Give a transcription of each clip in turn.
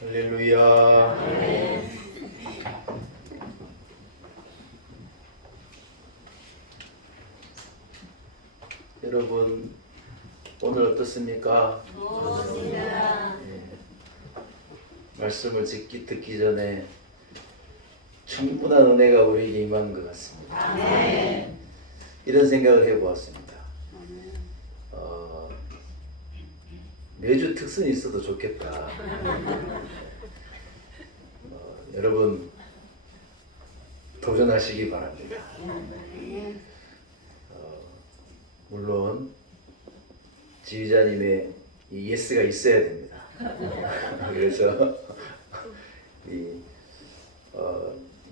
할렐루야. 여러분 오늘 어떻습니까? 좋습니다. 말씀을 듣기 전에 충분한 은혜가 우리에게 임한 것 같습니다. 이런 생각을 해보았습니다. 매주 특선이 있어도 좋겠다. 여러분 도전하시기 바랍니다. 물론 지휘자님의 이 예스가 있어야 됩니다. 그래서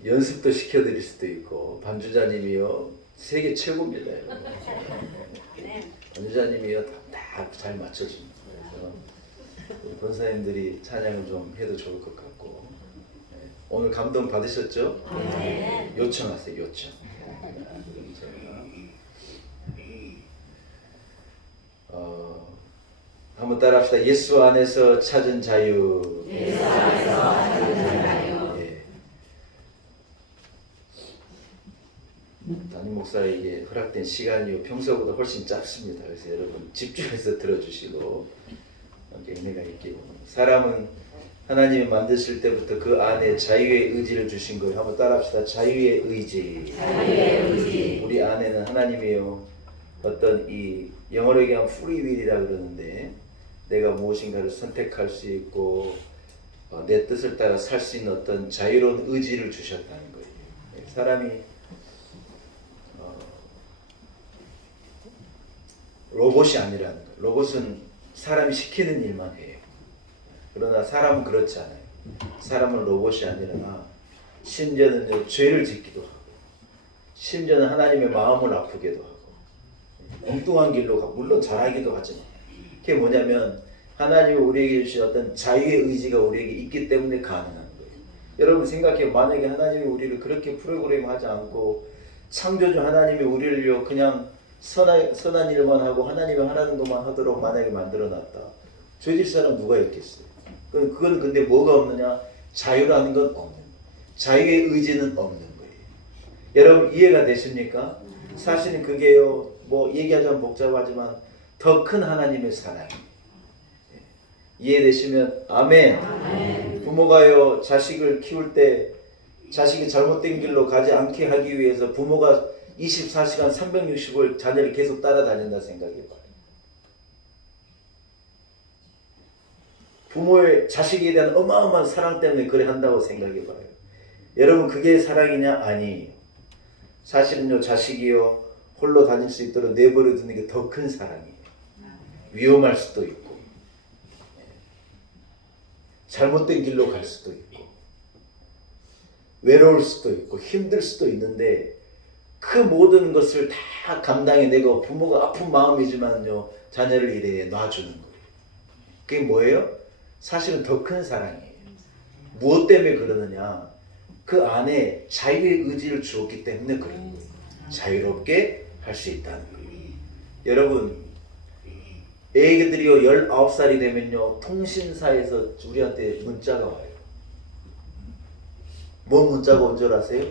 연습도 시켜드릴 수도 있고 반주자님이요 세계 최고입니다. 반주자님이요 다 잘 맞춰줍니다. 그래서 우리 본사님들이 찬양을 좀 해도 좋을 것 같고 오늘 감동 받으셨죠? 네. 요청하세요. 요청. 그럼 제가 한번 따라합시다. 예수 안에서 찾은 자유. 예수 안에서 찾은 자유. 예. 담임 목사에게 허락된 시간이 평소보다 훨씬 짧습니다. 그래서 여러분 집중해서 들어주시고 은혜가 있기를. 사람은 하나님이 만드실 때부터 그 안에 자유의 의지를 주신 거예요. 한번 따라합시다. 자유의 의지. 자유의 의지. 우리 안에는 하나님이요 어떤 이 영어로 얘기하면 프리윌이라 그러는데 내가 무엇인가를 선택할 수 있고 내 뜻을 따라 살 수 있는 어떤 자유로운 의지를 주셨다는 거예요. 사람이 로봇이 아니라는 거예요. 로봇은 사람이 시키는 일만 해요. 그러나 사람은 그렇지 않아요. 사람은 로봇이 아니라 심지어는 죄를 짓기도 하고 심지어는 하나님의 마음을 아프게도 하고 엉뚱한 길로 가고 물론 잘하기도 하지만 그게 뭐냐면 하나님이 우리에게 주신 어떤 자유의 의지가 우리에게 있기 때문에 가능한 거예요. 여러분 생각해요. 만약에 하나님이 우리를 그렇게 프로그램하지 않고 창조주 하나님이 우리를요 그냥 선한 일만 하고 하나님이 하라는 것만 하도록 만약에 만들어놨다. 죄질 사람 누가 있겠어요? 그건 근데 뭐가 없느냐? 자유라는 건 없는 거예요. 자유의 의지는 없는 거예요. 여러분 이해가 되십니까? 사실은 그게요 뭐 얘기하자면 복잡하지만 더 큰 하나님의 사랑이에요. 이해되시면 아멘. 아멘. 부모가요 자식을 키울 때 자식이 잘못된 길로 가지 않게 하기 위해서 부모가 24시간 365일 자녀를 계속 따라다닌다 생각해봐요. 부모의 자식에 대한 어마어마한 사랑 때문에 그래 한다고 생각해봐요. 여러분 그게 사랑이냐? 아니에요. 사실은요 자식이요 홀로 다닐 수 있도록 내버려 두는 게 더 큰 사랑이에요. 위험할 수도 있고 잘못된 길로 갈 수도 있고 외로울 수도 있고 힘들 수도 있는데 그 모든 것을 다 감당해내고 부모가 아픈 마음이지만요 자녀를 이래 놔주는 거예요. 그게 뭐예요? 사실은 더 큰 사랑이에요. 무엇 때문에 그러느냐? 그 안에 자유의 의지를 주었기 때문에 그런 거예요. 자유롭게 할 수 있다는 거예요. 여러분 애기들이요 19살이 되면요 통신사에서 우리한테 문자가 와요. 뭔 문자가 온 줄 아세요?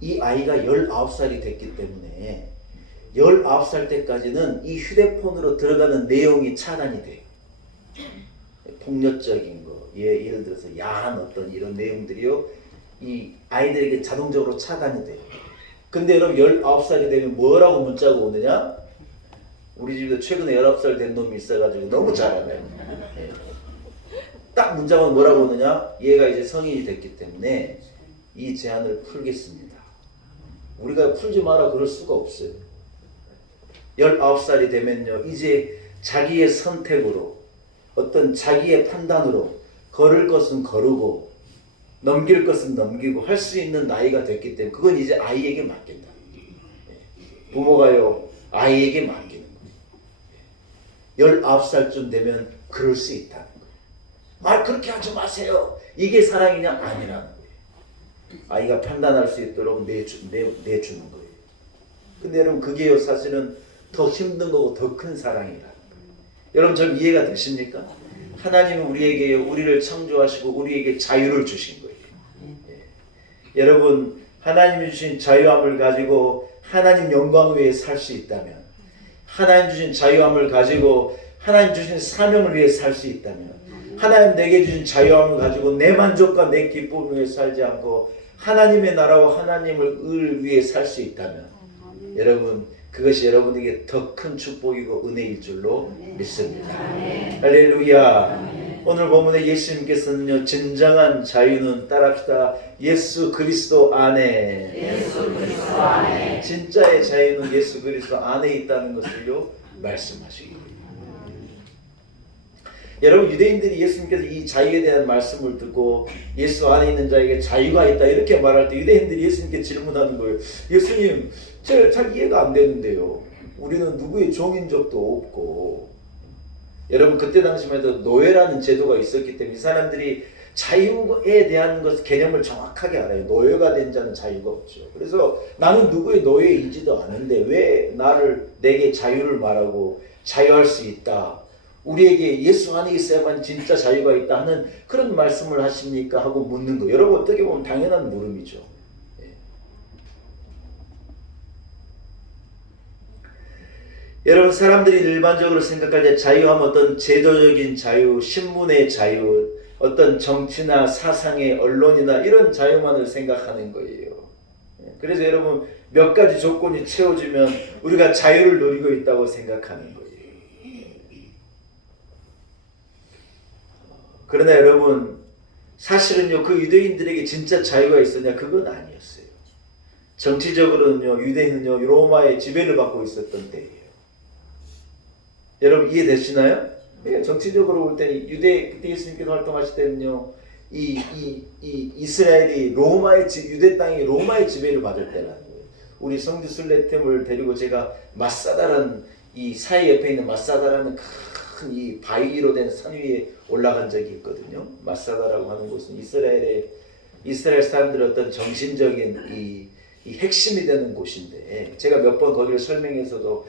이 아이가 19살이 됐기 때문에 19살 때까지는 이 휴대폰으로 들어가는 내용이 차단이 돼요. 폭력적인 거, 예를 들어서 야한 어떤 이런 내용들이요 이 아이들에게 자동적으로 차단이 돼요. 근데 여러분 19살이 되면 뭐라고 문자가 오느냐? 우리 집에도 최근에 19살 된 놈이 있어가지고 너무 잘하네요. 딱 문자가 뭐라고 오느냐? 얘가 이제 성인이 됐기 때문에 이 제한을 풀겠습니다. 우리가 풀지 마라 그럴 수가 없어요. 19살이 되면요 이제 자기의 선택으로 어떤 자기의 판단으로 걸을 것은 거르고 넘길 것은 넘기고 할 수 있는 나이가 됐기 때문에 그건 이제 아이에게 맡긴다. 부모가요 아이에게 맡기는 거예요. 19살쯤 되면 그럴 수 있다는 거예요. 말 그렇게 하지 마세요. 이게 사랑이냐? 아니라는 거예요. 아이가 판단할 수 있도록 내주는 거예요. 근데 여러분 그게요 사실은 더 힘든 거고 더 큰 사랑이라는 거예요. 여러분 좀 이해가 되십니까? 하나님은 우리에게 우리를 창조하시고 우리에게 자유를 주신 거예요. 예. 여러분 하나님이 주신 자유함을 가지고 하나님 영광 위에 살 수 있다면, 하나님 주신 자유함을 가지고 하나님 주신 사명을 위해 살 수 있다면, 하나님 내게 주신 자유함을 가지고 내 만족과 내 기쁨을 위해 살지 않고 하나님의 나라와 하나님을 위해 살 수 있다면, 여러분 그것이 여러분에게 더 큰 축복이고 은혜일 줄로 믿습니다. 할렐루야. 오늘 본문에 예수님께서는요, 진정한 자유는 따라합시다. 예수 그리스도 안에. 진짜의 자유는 예수 그리스도 안에 있다는 것을요 말씀하시고, 여러분 유대인들이 예수님께서 이 자유에 대한 말씀을 듣고 예수 안에 있는 자에게 자유가 있다 이렇게 말할 때 유대인들이 예수님께 질문하는 거예요. 예수님, 잘 이해가 안 되는데요. 우리는 누구의 종인 적도 없고. 여러분 그때 당시만 해도 노예라는 제도가 있었기 때문에 이 사람들이 자유에 대한 개념을 정확하게 알아요. 노예가 된 자는 자유가 없죠. 그래서 나는 누구의 노예이지도 않은데 왜 내게 자유를 말하고 자유할 수 있다, 우리에게 예수 안에 있어야만 진짜 자유가 있다 하는 그런 말씀을 하십니까? 하고 묻는 거예요. 여러분 어떻게 보면 당연한 물음이죠. 예. 여러분 사람들이 일반적으로 생각할 때 자유하면 어떤 제도적인 자유, 신분의 자유, 어떤 정치나 사상의 언론이나 이런 자유만을 생각하는 거예요. 그래서 여러분 몇 가지 조건이 채워지면 우리가 자유를 누리고 있다고 생각하는 거예요. 그러나 여러분 사실은요 그 유대인들에게 진짜 자유가 있었냐? 그건 아니었어요. 정치적으로는요 유대인은요 로마의 지배를 받고 있었던 때예요. 여러분 이해되시나요? 정치적으로 볼 때는 그때 예수님께서 활동하실 때는요 이스라엘이 유대 땅이 로마의 지배를 받을 때라는 거예요. 우리 성주 순례팀을 데리고 제가 마사다라는 이 사해 옆에 있는 마사다라는 큰 이 바위로 된 산 위에 올라간 적이 있거든요. 마사다라고 하는 곳은 이스라엘 사람들의 어떤 정신적인 이 핵심이 되는 곳인데, 제가 몇 번 거기를 설명해서도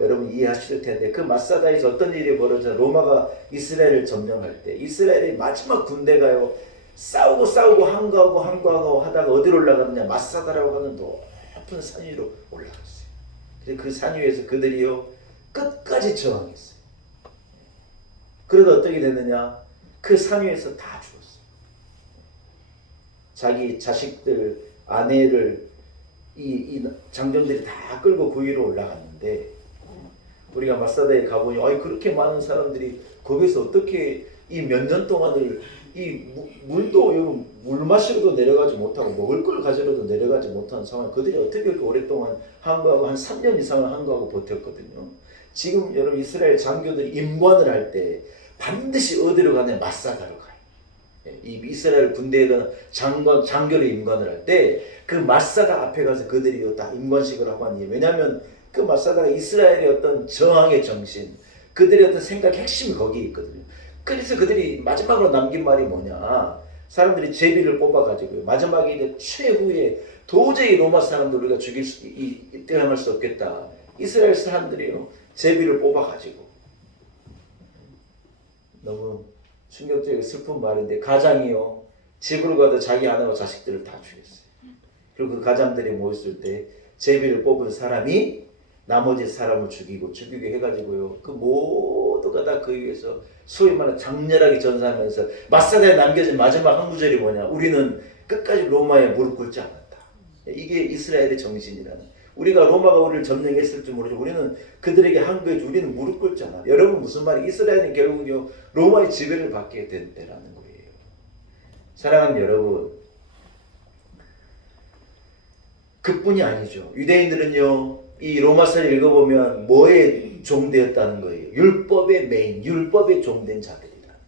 여러분 이해하실 텐데, 그 마사다에서 어떤 일이 벌어져 로마가 이스라엘을 점령할 때 이스라엘의 마지막 군대가요 싸우고 항거하고 하다가 어디로 올라가느냐? 마사다라고 하는 높은 산 위로 올라갔어요. 그래서 그 산 위에서 그들이요 끝까지 저항했어요. 그러다 어떻게 됐느냐? 그 산 위에서 다 죽었어요. 자기 자식들, 아내를 이 장정들이 다 끌고 그 위로 올라갔는데, 우리가 마사다에 가보니 그렇게 많은 사람들이 거기서 어떻게 이 몇 년 동안을 이 물도 물 마시러도 내려가지 못하고 먹을 걸 가지러도 내려가지 못하는 상황, 그들이 어떻게 그렇게 오랫동안 항거하고 한 3년 이상을 항거하고 버텼거든요. 지금 여러분 이스라엘 장교들이 임관을 할 때 반드시 어디로 가냐? 마사다로 가요. 이 이스라엘 군대에는 장교를 임관을 할 때 그 마사다 앞에 가서 그들이 다 임관식을 하고 하니, 왜냐하면 그 마사다가 이스라엘의 어떤 저항의 정신, 그들의 어떤 생각 핵심이 거기에 있거든요. 그래서 그들이 마지막으로 남긴 말이 뭐냐? 사람들이 제비를 뽑아가지고 마지막에 이제 최후에 도저히 로마 사람들 우리가 대항할 수 없겠다. 이스라엘 사람들이요 제비를 뽑아가지고, 너무 충격적이고 슬픈 말인데, 가장이요 집으로 가도 자기 아내와 자식들을 다 죽였어요. 그리고 그 가장들이 모였을 때 제비를 뽑은 사람이 나머지 사람을 죽이고 해가지고요 그 모두가 다 그 위에서 소위 말하는 장렬하게 전사하면서 마사다에 남겨진 마지막 한 구절이 뭐냐? 우리는 끝까지 로마에 무릎 꿇지 않았다. 이게 이스라엘의 정신이라는. 우리가 로마가 우리를 점령했을지 모르지만 우리는 그들에게 항거해서 우리는 무릎 꿇지 않아. 여러분 무슨 말이? 이스라엘은 결국은요 로마의 지배를 받게 된다라는 거예요. 사랑하는 여러분, 그뿐이 아니죠. 유대인들은요 이 로마서를 읽어보면 뭐에 종되었다는 거예요? 율법의 메인, 율법에 종된 자들이라는 거예요.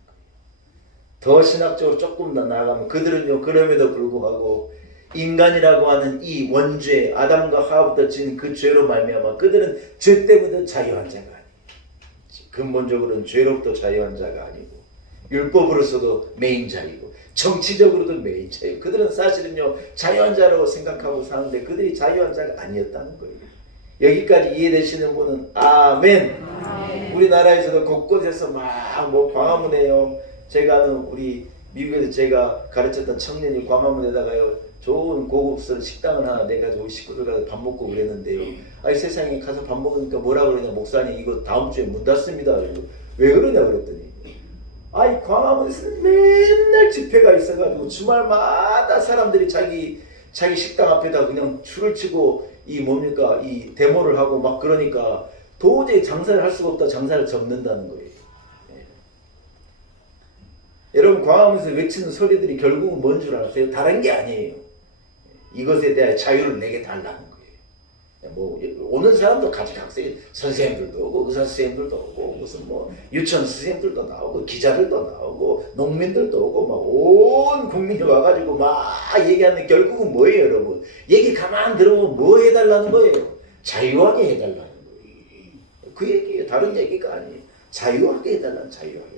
더 신학적으로 조금 더 나아가면 그들은요 그럼에도 불구하고 인간이라고 하는 이 원죄, 아담과 하와부터 진 그 죄로 말미암아 그들은 죄 때문에 자유한 자가 아니에요. 근본적으로는 죄로부터 자유한 자가 아니고, 율법으로서도 메인 자이고, 정치적으로도 메인 자이고, 그들은 사실은요 자유한 자라고 생각하고 사는데 그들이 자유한 자가 아니었다는 거예요. 여기까지 이해되시는 분은 아멘. 아멘. 우리나라에서도 곳곳에서 막 뭐 광화문에요. 제가 아는 우리 미국에서 제가 가르쳤던 청년이 광화문에다가요 좋은 고급스러운 식당을 하나 내가지고 식구들 가서 밥 먹고 그랬는데요. 아이 세상에 가서 밥 먹으니까 뭐라 그러냐, 목사님 이거 다음 주에 문 닫습니다. 왜 그러냐 그랬더니 아이 광화문에서 맨날 집회가 있어가지고 주말마다 사람들이 자기 식당 앞에다 그냥 줄을 치고 이 뭡니까 이 데모를 하고 막 그러니까 도저히 장사를 할 수가 없다, 장사를 접는다는 거예요. 여러분 광화문에서 외치는 소리들이 결국은 뭔 줄 아세요? 다른 게 아니에요. 이것에 대한 자유를 내게 달라는 거예요. 뭐 오는 사람도 가지각색 선생님들도 오고 의사 선생님들도 오고 무슨 뭐 유치원 선생님들도 나오고 기자들도 나오고 농민들도 오고 막 온 국민이 와가지고 막 얘기하는 결국은 뭐예요, 여러분? 얘기 가만 들어보면 뭐 해달라는 거예요? 자유하게 해달라는 거예요. 그 얘기예요. 다른 얘기가 아니에요. 자유하게 해달라는 자유하게.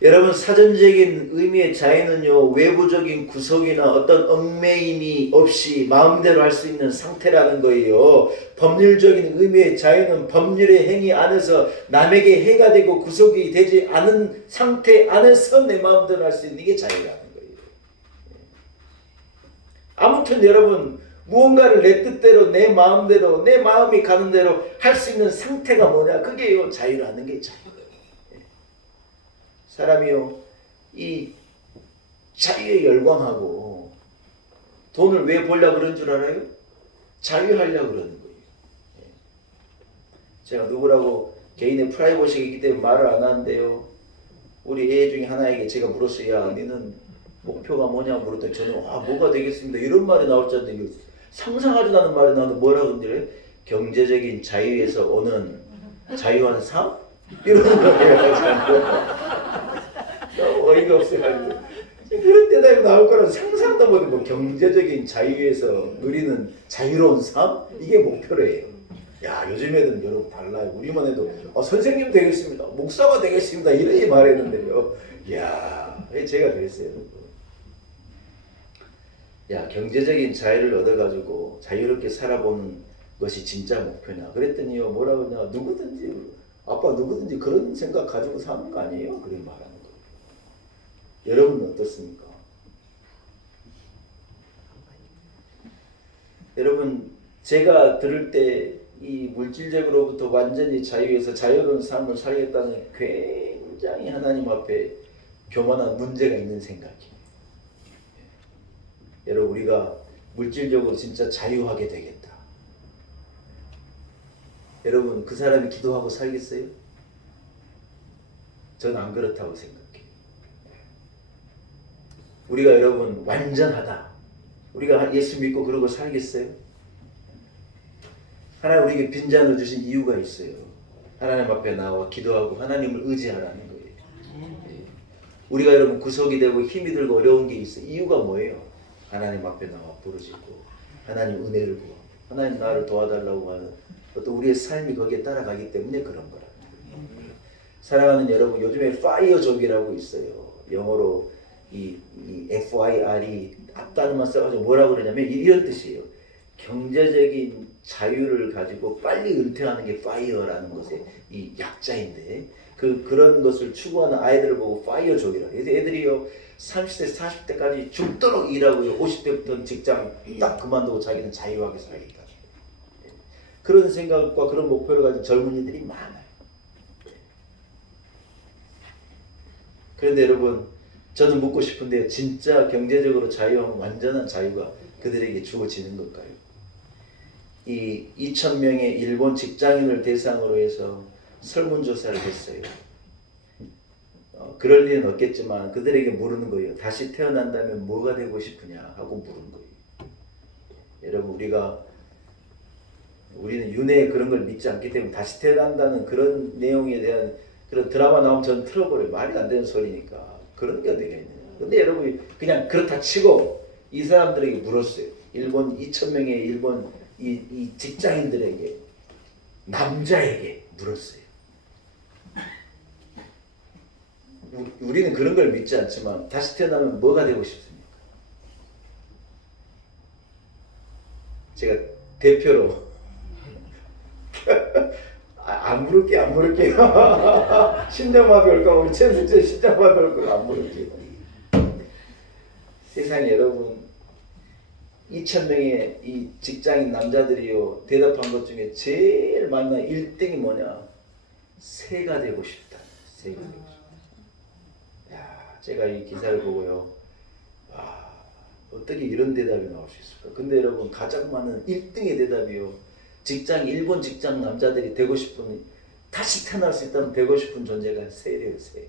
여러분 사전적인 의미의 자유는요 외부적인 구속이나 어떤 얽매임이 없이 마음대로 할 수 있는 상태라는 거예요. 법률적인 의미의 자유는 법률의 행위 안에서 남에게 해가 되고 구속이 되지 않은 상태 안에서 내 마음대로 할 수 있는 게 자유라는 거예요. 아무튼 여러분 무언가를 내 뜻대로 내 마음대로 내 마음이 가는 대로 할 수 있는 상태가 뭐냐, 그게요 자유라는 게 자유. 사람이요 이 자유에 열광하고 돈을 왜 벌려고 그런 줄 알아요? 자유하려고 그러는 거예요. 제가 누구라고 개인의 프라이버시가 있기 때문에 말을 안 하는데요, 우리 애 중에 하나에게 제가 물었어요. 야 너는 목표가 뭐냐 물었더니 저는 뭐가 되겠습니다 이런 말이 나올 줄 알았는데 상상하지도 않은 말이 나오는데 뭐라고 그러는데 경제적인 자유에서 오는 자유한 삶? 이러는 거예요. 어이가 없어가지고 그런 대답이 나올 거라고 상상도 못해. 뭐 경제적인 자유에서 누리는 자유로운 삶? 이게 목표래요. 야 요즘 애들은 여러분 달라요. 우리만 해도 선생님 되겠습니다, 목사가 되겠습니다 이렇게 말했는데요. 야 제가 그랬어요. 야 경제적인 자유를 얻어가지고 자유롭게 살아보는 것이 진짜 목표냐 그랬더니요 뭐라 그러냐, 누구든지 아빠 누구든지 그런 생각 가지고 사는 거 아니에요? 그렇게 말하는 거예요. 여러분은 어떻습니까? 여러분 제가 들을 때 이 물질적으로부터 완전히 자유해서 자유로운 삶을 살겠다는 굉장히 하나님 앞에 교만한 문제가 있는 생각이에요. 여러분 우리가 물질적으로 진짜 자유하게 되겠다. 여러분 그 사람이 기도하고 살겠어요? 저는 안 그렇다고 생각해요. 우리가 여러분 완전하다, 우리가 예수 믿고 그러고 살겠어요? 하나님 우리에게 빈잔을 주신 이유가 있어요. 하나님 앞에 나와 기도하고 하나님을 의지하라는 거예요. 우리가 여러분 구속이 되고 힘이 들고 어려운 게 있어요. 이유가 뭐예요? 하나님 앞에 나와 부르짖고 하나님 은혜를 구하고 하나님 나를 도와달라고 하는 어떤 우리의 삶이 거기에 따라가기 때문에 그런 거라는 거예요. 사랑하는 여러분, 요즘에 파이어족이라고 있어요. 영어로 이 FIR이 앞단어만 써가지고 뭐라고 그러냐면 이런 뜻이에요. 경제적인 자유를 가지고 빨리 은퇴하는 게 파이어라는 것의 이 약자인데 그런 것을 추구하는 아이들을 보고 파이어족이라고. 그래서 애들이요 30대 40대까지 죽도록 일하고요 50대부터는 직장 딱 그만두고 자기는 자유하게 살겠다. 그런 생각과 그런 목표를 가진 젊은이들이 많아요. 그런데 여러분 저는 묻고 싶은데요, 진짜 경제적으로 자유한 완전한 자유가 그들에게 주어지는 걸까요? 이 2,000명의 일본 직장인을 대상으로 해서 설문조사를 했어요. 그럴 리는 없겠지만 그들에게 물은 거예요. 다시 태어난다면 뭐가 되고 싶으냐 하고 물은 거예요. 여러분 우리는 윤회에 그런 걸 믿지 않기 때문에 다시 태어난다는 그런 내용에 대한 그런 드라마 나오면 저는 틀어버려요. 말이 안 되는 소리니까 그런 게 되겠느냐. 근데 여러분이 그냥 그렇다 치고 이 사람들에게 물었어요. 일본 2,000명의 일본 이 직장인들에게, 남자에게 물었어요. 우리는 그런 걸 믿지 않지만 다시 태어나면 뭐가 되고 싶습니까? 대표로 안 부를게 안 부를게요. 심장마비 올까 우리 최순재 심장마비 올까 안 부를게요. 세상에 여러분 2,000명의 이 직장인 남자들이요 대답한 것 중에 제일 많은 1등이 뭐냐? 새가 되고 싶다. 새가 되고 싶다. 야, 제가 이 기사를 보고요. 와, 어떻게 이런 대답이 나올 수 있을까? 근데 여러분 가장 많은 1등의 대답이요. 일본 직장 남자들이 되고 싶은 다시 태어날 수 있다면 되고 싶은 존재가 새래요, 새.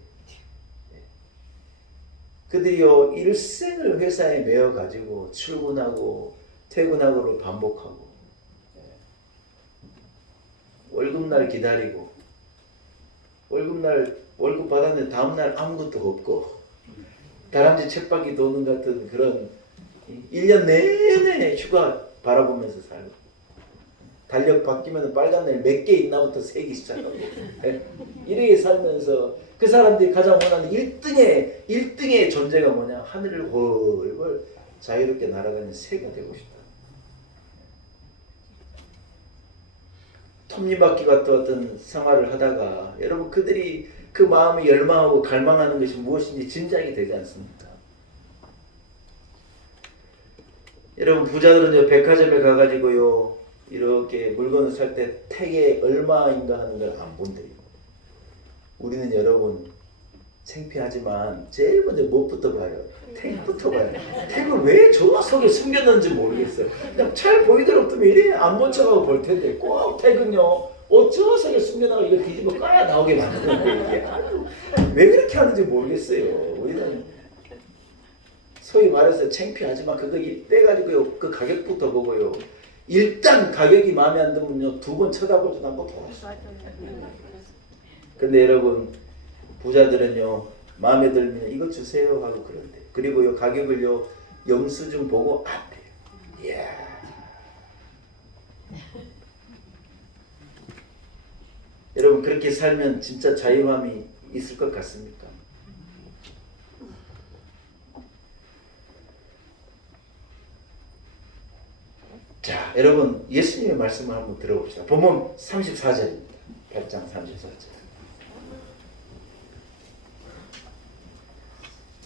그들이요 일생을 회사에 매여 가지고 출근하고 퇴근하고를 반복하고 월급날 기다리고 월급 받았는데 다음날 아무것도 없고 다람쥐 쳇바퀴 도는 같은 그런 1년 내내 휴가 바라보면서 살고 달력 바뀌면 빨간 날 몇 개 있나부터 세기 시작하고 이렇게 살면서 그 사람들이 가장 원하는 1등의 존재가 뭐냐? 하늘을 훨훨 자유롭게 날아가는 새가 되고 싶다. 톱니바퀴 같은 어떤 생활을 하다가 여러분 그들이 그 마음이 열망하고 갈망하는 것이 무엇인지 짐작이 되지 않습니까? 여러분 부자들은 백화점에 가가지고요 이렇게 물건을 살 때 택에 얼마인가 하는 걸 안 본대요. 우리는 여러분 창피하지만 제일 먼저 무엇부터 봐요? 택부터 봐요. 택을 왜 저 속에 숨겼는지 모르겠어요. 그냥 잘 보이도록 두면 이래 안 본 척하고 볼 텐데 꼭 택은요 어쩌 속에 숨겨놔가 이거 뒤집어 까야 나오게 만드는 거예요. 왜 그렇게 하는지 모르겠어요. 우리는 소위 말해서 창피하지만 그거 빼가지고요 그 가격부터 보고요. 일단 가격이 마음에 안 들면요 2번 쳐다보지도 않고 돌아서. 근데 여러분 부자들은요 마음에 들면 이거 주세요 하고 그런데 그리고요 가격을요 영수증 보고 안 돼요. 이야. 여러분 그렇게 살면 진짜 자유함이 있을 것 같습니까? 자, 여러분 예수님의 말씀을 한번 들어봅시다. 본문 34절입니다. 8장 34절.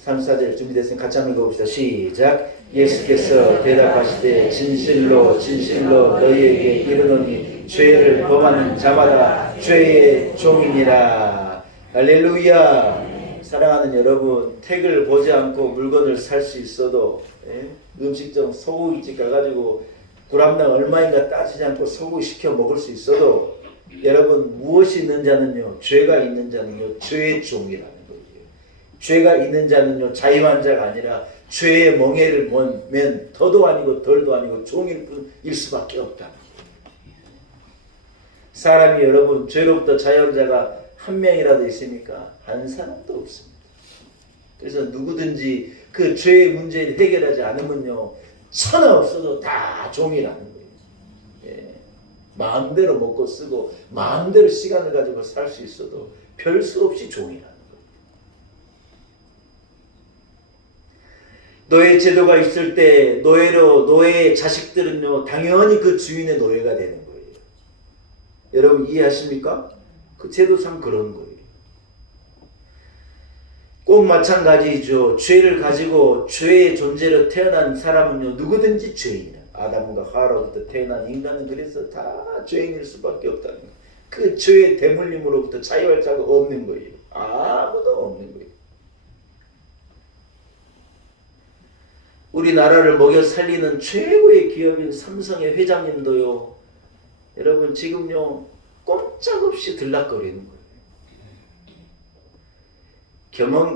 34절 준비됐으면 같이 한번 읽어봅시다. 시작. 예수께서 대답하시되 진실로 진실로 너희에게 이르노니 죄를 범하는 자마다 죄의 종이니라. 할렐루야. 사랑하는 여러분 택을 보지 않고 물건을 살 수 있어도 음식점 소고기집 가가지고 굴함당 얼마인가 따지지 않고 소고기 시켜 먹을 수 있어도 여러분 무엇이 있는 자는요 죄가 있는 자는요 죄의 종이라는 거예요. 죄가 있는 자는요 자유한 자가 아니라 죄의 멍에를 맨 더도 아니고 덜도 아니고 종일 뿐일 수밖에 없다. 사람이 여러분 죄로부터 자유한 자가 한 명이라도 있습니까? 한 사람도 없습니다. 그래서 누구든지 그 죄의 문제를 해결하지 않으면요 천하 없어도 다 종이라는 거예요. 예. 마음대로 먹고 쓰고 마음대로 시간을 가지고 살 수 있어도 별 수 없이 종이라는 거예요. 노예 제도가 있을 때 노예의 자식들은요 당연히 그 주인의 노예가 되는 거예요. 여러분 이해하십니까? 그 제도상 그런 거예요. 꼭 마찬가지죠. 죄를 가지고 죄의 존재로 태어난 사람은요 누구든지 죄인이야. 아담과 하와로부터 태어난 인간은 그래서 다 죄인일 수밖에 없다는 거예요. 그 죄의 대물림으로부터 자유할 자가 없는 거예요. 아무도 없는 거예요. 우리나라를 먹여 살리는 최고의 기업인 삼성의 회장님도요 여러분 지금요 꼼짝없이 들락거리는 거예요.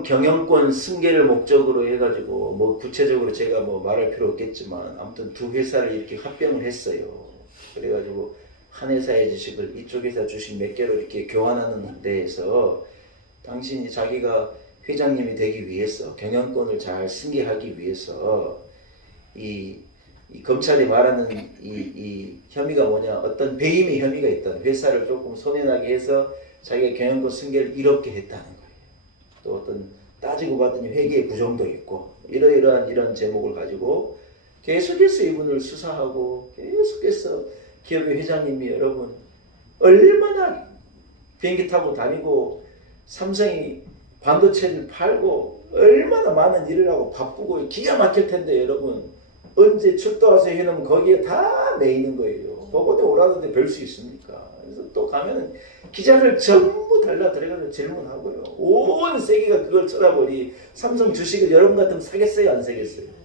경영권 승계를 목적으로 해가지고 뭐 구체적으로 제가 뭐 말할 필요 없겠지만 아무튼 두 회사를 이렇게 합병을 했어요. 그래가지고 한 회사의 주식을 이쪽 회사 주식 몇 개로 이렇게 교환하는 데에서 당신이 자기가 회장님이 되기 위해서 경영권을 잘 승계하기 위해서 이 검찰이 말하는 이 혐의가 뭐냐 어떤 배임의 혐의가 있다는 회사를 조금 손해나게 해서 자기가 경영권 승계를 이롭게 했다는 거예요. 또 어떤 따지고 봤더니 회계의 부정도 있고 이런 제목을 가지고 계속해서 이분을 수사하고 계속해서 기업의 회장님이 여러분 얼마나 비행기 타고 다니고 삼성이 반도체를 팔고 얼마나 많은 일을 하고 바쁘고 기가 막힐 텐데 여러분 언제 출도와서 해놓으면 거기에 다 매이는 거예요. 법원에 오라는데 별 수 있습니까? 그래서 또 가면은 기자를 전부 달라 들어가서 질문하고요. 온 세계가 그걸 쳐다보니 삼성 주식을 여러분 같으면 사겠어요? 안 사겠어요?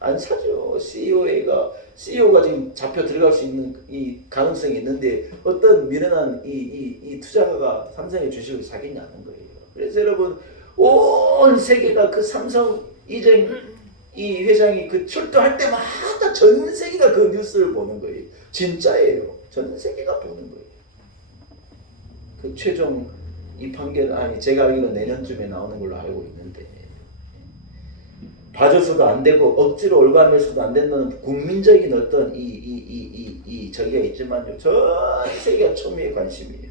안 사죠. CEO가 지금 잡혀 들어갈 수 있는 이 가능성이 있는데 어떤 미련한 이 투자가가 삼성의 주식을 사겠냐는 거예요. 그래서 여러분 온 세계가 그 삼성 이정 이 회장이 그 출두할 때마다 전 세계가 그 뉴스를 보는 거예요. 진짜예요. 전 세계가 보는 거예요. 그 최종 이 판결 아니 제가 알기로는 내년쯤에 나오는 걸로 알고 있는데 봐줘서도 안 되고 억지로 올가매서도 안 된다는 국민적인 어떤 이 저기가 있지만요. 전 세계가 초미의 관심이에요.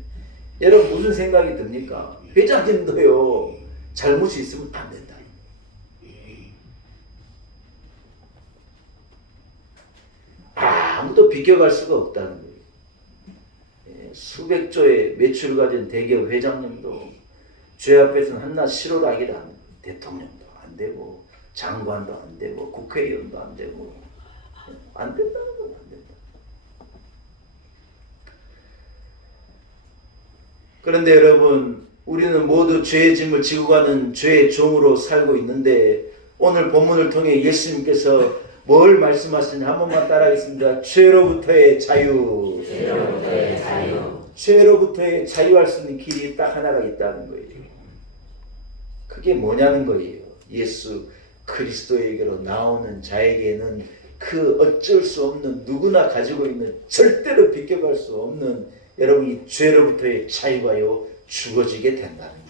여러분 무슨 생각이 듭니까? 회장님도요 잘못이 있으면 안 된다. 아무도 비껴갈 수가 없다는 거예요. 수백 조의 매출을 가진 대기업 회장님도 죄 앞에서는 한낱 실오라기도 안 돼요. 대통령도 안 되고 장관도 안 되고 국회의원도 안 되고 안 된다는 건 안 된다. 그런데 여러분 우리는 모두 죄의 짐을 지고 가는 죄의 종으로 살고 있는데 오늘 본문을 통해 예수님께서 뭘 말씀하시는지 한 번만 따라하겠습니다. 죄로부터의 자유. 죄로부터의 자유. 죄로부터의 자유할 수 있는 길이 딱 하나가 있다는 거예요. 그게 뭐냐는 거예요. 예수 그리스도에게로 나오는 자에게는 그 어쩔 수 없는 누구나 가지고 있는 절대로 비껴갈 수 없는 여러분 이 죄로부터의 자유가요 주어지게 된다는 거예요.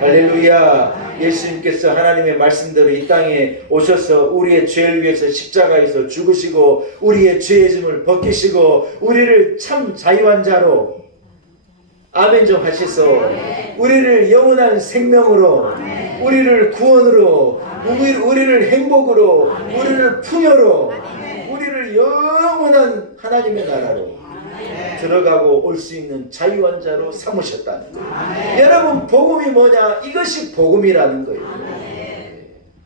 할렐루야. 예수님께서 하나님의 말씀대로 이 땅에 오셔서 우리의 죄를 위해서 십자가에서 죽으시고 우리의 죄의 짐을 벗기시고 우리를 참 자유한 자로 아멘 좀 하시소. 우리를 영원한 생명으로 우리를 구원으로 우리를 행복으로 우리를 풍요로 우리를 영원한 하나님의 나라로 들어가고 올 수 있는 자유한 자로 삼으셨다는 거예요. 여러분 복음이 뭐냐? 이것이 복음이라는 거예요.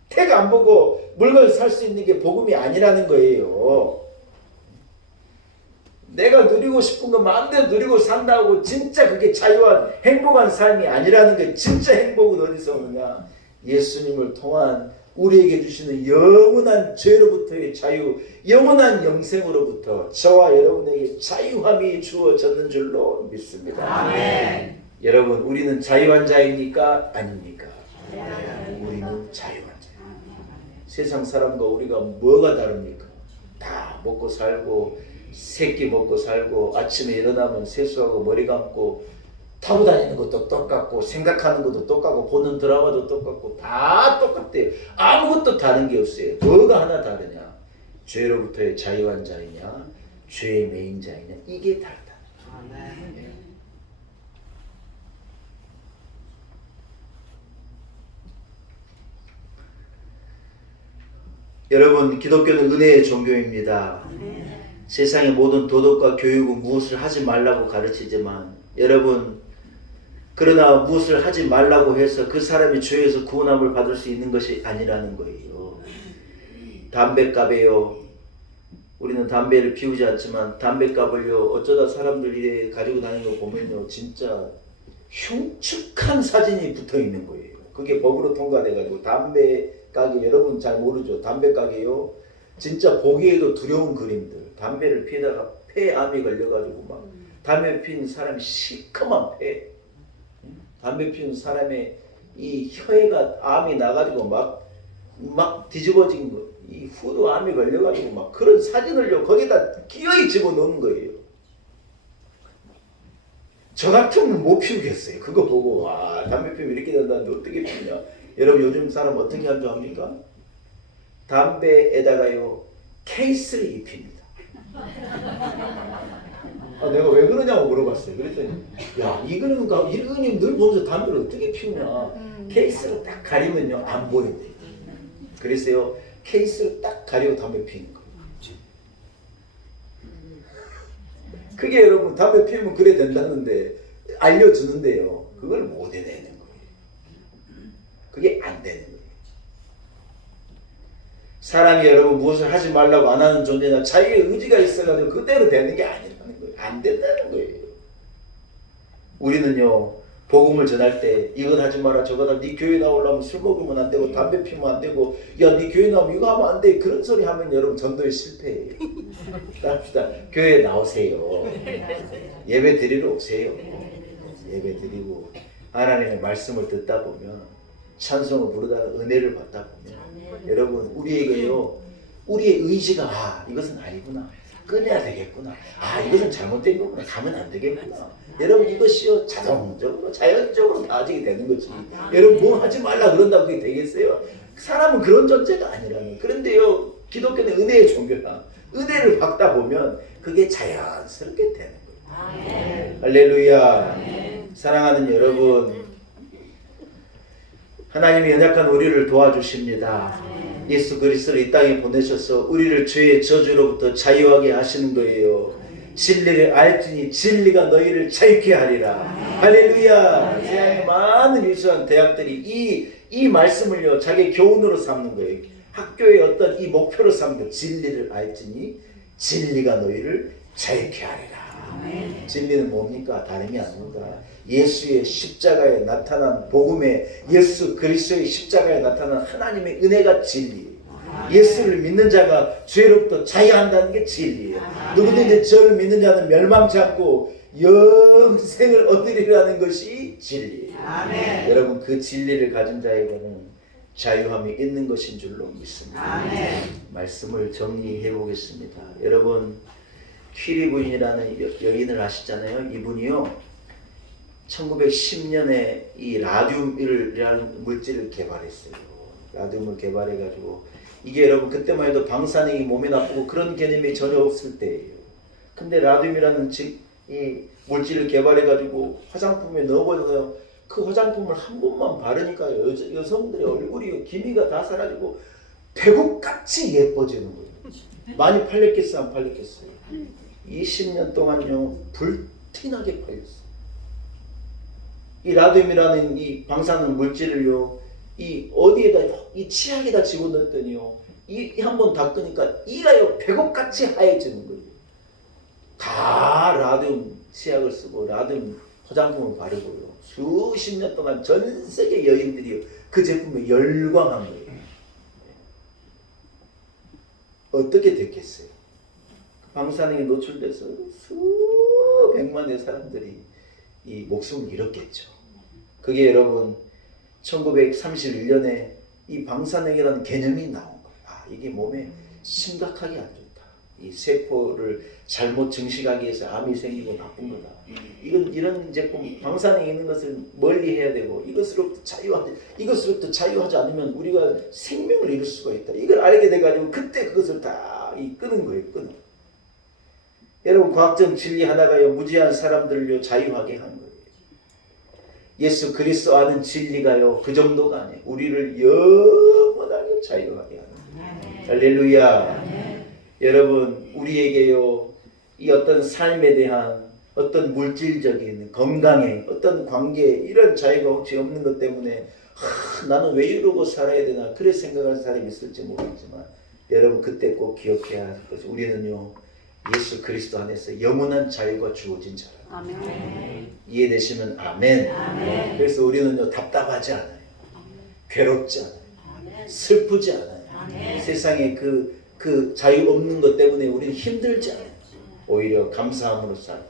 택 안 보고 물건 살 수 있는 게 복음이 아니라는 거예요. 내가 누리고 싶은 거 마음대로 누리고 산다고 진짜 그게 자유한 행복한 삶이 아니라는 거예요. 진짜 행복은 어디서 오느냐? 예수님을 통한 우리에게 주시는 영원한 죄로부터의 자유, 영원한 영생으로부터 저와 여러분에게 자유함이 주어졌는 줄로 믿습니다. 아멘. 여러분 우리는 자유한 자입니까? 아닙니까? 우리는 자유한 자예요. 세상 사람과 우리가 뭐가 다릅니까? 다 먹고 살고 새끼 먹고 살고 아침에 일어나면 세수하고 머리 감고 타고 다니는 것도 똑같고 생각하는 것도 똑같고 보는 드라마도 똑같고 다 똑같대요. 아무것도 다른 게 없어요. 뭐가 하나 다르냐? 죄로부터의 자유한 자이냐 죄의 매인 자이냐 이게 다르다. 여러분 기독교는 은혜의 종교입니다. 세상의 모든 도덕과 교육은 무엇을 하지 말라고 가르치지만 여러분 그러나 무엇을 하지 말라고 해서 그 사람이 죄에서 구원함을 받을 수 있는 것이 아니라는 거예요. 담뱃값에요. 우리는 담배를 피우지 않지만 담뱃값을요 어쩌다 사람들이 가지고 다니는 거 보면요 진짜 흉측한 사진이 붙어 있는 거예요. 그게 법으로 통과돼가지고 담배 가게 여러분 잘 모르죠. 담배 가게요 진짜 보기에도 두려운 그림들. 담배를 피우다가 폐암이 걸려가지고 막 담배 피우는 사람이 시커먼 폐. 담배 피우는 사람의 이 혀에가 암이 나가지고 막 뒤집어진 거. 이 후도 암이 걸려가지고 막 그런 사진을요 거기다 기어이 집어넣는 거예요. 저 같으면 못 피우겠어요. 그거 보고 와 담배 피우면 이렇게 된다는데 어떻게 피우냐. 여러분 요즘 사람 어떻게 한 줄 압니까? 담배에다가요 케이스를 입힙니다. 내가 왜 그러냐고 물어봤어요. 그랬더니 야 이거는 늘 보면서 담배를 어떻게 피우냐. 케이스를 딱 가리면요 안 보인대요. 그래서요 케이스를 딱 가리고 담배 피우는 거예요. 그게 여러분 담배 피우면 그래 된다는데 알려주는데요. 그걸 못 해내는 거예요. 그게 안 되는 거예요. 사람이 여러분 무엇을 하지 말라고 안 하는 존재나 자기의 의지가 있어가지고 그대로 되는 게 아니라는 거예요. 안 된다는 거예요. 우리는요 복음을 전할 때 이것 하지 마라 저것 하라 네 교회 나오려면 술 먹으면 안 되고 담배 피우면 안 되고 야 네 교회 나오면 이거 하면 안 돼 그런 소리 하면 여러분 전도에 실패해요. 합시다. 교회에 나오세요. 예배 드리러 오세요. 예배 드리고 하나님의 말씀을 듣다 보면 찬송을 부르다가 은혜를 받다 보면 여러분 우리에게요 우리의 의지가 이것은 아니구나 끊어야 되겠구나 이것은 잘못된 거구나 가면 안 되겠구나 여러분 이것이요 자동적으로 자연적으로 나아지게 되는 거지. 여러분 뭐 하지 말라 그런다고 그게 되겠어요? 사람은 그런 존재가 아니라는. 그런데요 기독교는 은혜의 종교다. 은혜를 받다 보면 그게 자연스럽게 되는 거예요. 할렐루야. 사랑하는 여러분 하나님이 연약한 우리를 도와주십니다. 예수 그리스도를 이 땅에 보내셔서 우리를 죄의 저주로부터 자유하게 하시는 거예요. 진리를 알지니 진리가 너희를 자유케 하리라. 할렐루야. 세상에 많은 유수한 대학들이 이 말씀을요 자기 교훈으로 삼는 거예요. 학교의 어떤 이 목표로 삼는 거예요. 진리를 알지니 진리가 너희를 자유케 하리라. 진리는 뭡니까? 다름이 아닙니다. 예수의 십자가에 나타난 복음의 예수 그리스도의 십자가에 나타난 하나님의 은혜가 진리예요. 예수를 믿는 자가 죄로부터 자유한다는 게 진리예요. 누구든지 저를 믿는 자는 멸망치 않고 영생을 얻으리라는 것이 진리예요. 아멘. 여러분 그 진리를 가진 자에게는 자유함이 있는 것인 줄로 믿습니다. 아멘. 말씀을 정리해 보겠습니다. 여러분 퀴리 부인이라는 여인을 아시잖아요. 이분이요 1910년에 이 라듐이라는 물질을 개발했어요. 라듐을 개발해 가지고 이게 여러분 그때만 해도 방사능이 몸에 나쁘고 그런 개념이 전혀 없을 때예요. 근데 라듐이라는 이 물질을 개발해 가지고 화장품에 넣어버려서 그 화장품을 한 번만 바르니까 여성들의 얼굴이 기미가 다 사라지고 배꼽같이 예뻐지는 거예요. 많이 팔렸겠어요? 안 팔렸겠어요? 20년 동안요 불티나게 팔렸어요. 이 라듐이라는 이 방사능 물질을요 이 어디에다 이 치약에다 집어넣었더니요 이 한번 닦으니까 이가요 배꼽같이 하얘지는 거예요. 다 라듐 치약을 쓰고 라듐 화장품을 바르고요 수십 년 동안 전 세계 여인들이 그 제품에 열광한 거예요. 어떻게 됐겠어요? 방사능에 노출돼서 수백만의 사람들이 이 목숨을 잃었겠죠. 그게 여러분 1931년에 이 방사능이라는 개념이 나온 거예요. 이게 몸에 심각하게 안 좋다. 이 세포를 잘못 증식하기 위해서 암이 생기고 나쁜 거다. 이런 제품 방사능이 있는 것을 멀리 해야 되고 이것으로부터 자유하지 않으면 우리가 생명을 잃을 수가 있다. 이걸 알게 돼가지고 그때 그것을 다 끄는 거예요. 끊어. 여러분 과학적 진리 하나가요 무지한 사람들을요 자유하게 한 거예요. 예수 그리스도 아는 진리가요 그 정도가 아니에요. 우리를 영원하게 자유하게 하는 거예요. 할렐루야. 여러분 우리에게요 이 어떤 삶에 대한 어떤 물질적인 건강에 어떤 관계 이런 자유가 혹시 없는 것 때문에 나는 왜 이러고 살아야 되나 그래 생각하는 사람이 있을지 모르겠지만 여러분 그때 꼭 기억해야 할 것이 우리는요 예수 그리스도 안에서 영원한 자유가 주어진 자라. 아멘. 이해되시면 아멘. 아멘. 그래서 우리는요 답답하지 않아요. 괴롭지 않아요. 아멘. 슬프지 않아요. 아멘. 세상에 그 자유 없는 것 때문에 우리는 힘들지 않아요. 오히려 감사함으로 살고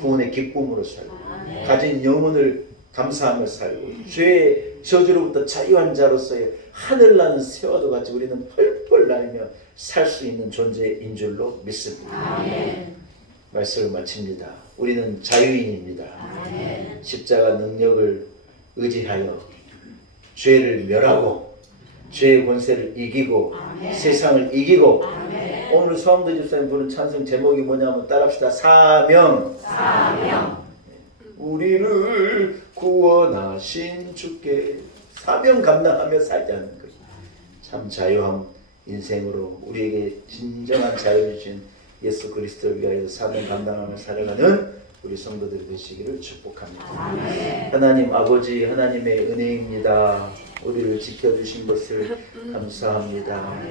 구원의 기쁨으로 살고 가진 영혼을 감사하며 살고 죄의 저주로부터 자유한 자로서의 하늘나는 새와도 같이 우리는 펄펄 날며 살 수 있는 존재인 줄로 믿습니다. 아멘. 말씀을 마칩니다. 우리는 자유인입니다. 아멘. 십자가 능력을 의지하여 죄를 멸하고 죄의 권세를 이기고 아멘. 세상을 이기고 아멘. 오늘 수암도 집사님 부른 찬송 제목이 뭐냐면 따라합시다. 사명. 우리를 구원하신 주께 사명 감당하며 살자는 거예요. 참 자유함 인생으로 우리에게 진정한 자유를 주신 예수 그리스도를 위하여 사명 감당하며 살아가는 우리 성도들이 되시기를 축복합니다. 하나님 아버지, 하나님의 은혜입니다. 우리를 지켜주신 것을 감사합니다.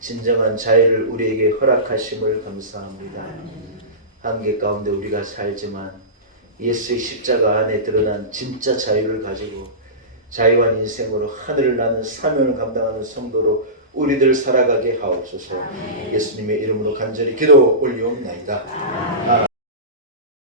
진정한 자유를 우리에게 허락하심을 감사합니다. 한계 가운데 우리가 살지만 예수의 십자가 안에 드러난 진짜 자유를 가지고 자유한 인생으로 하늘을 나는 사명을 감당하는 성도로 우리들 살아가게 하옵소서. 예수님의 이름으로 간절히 기도 올리옵나이다.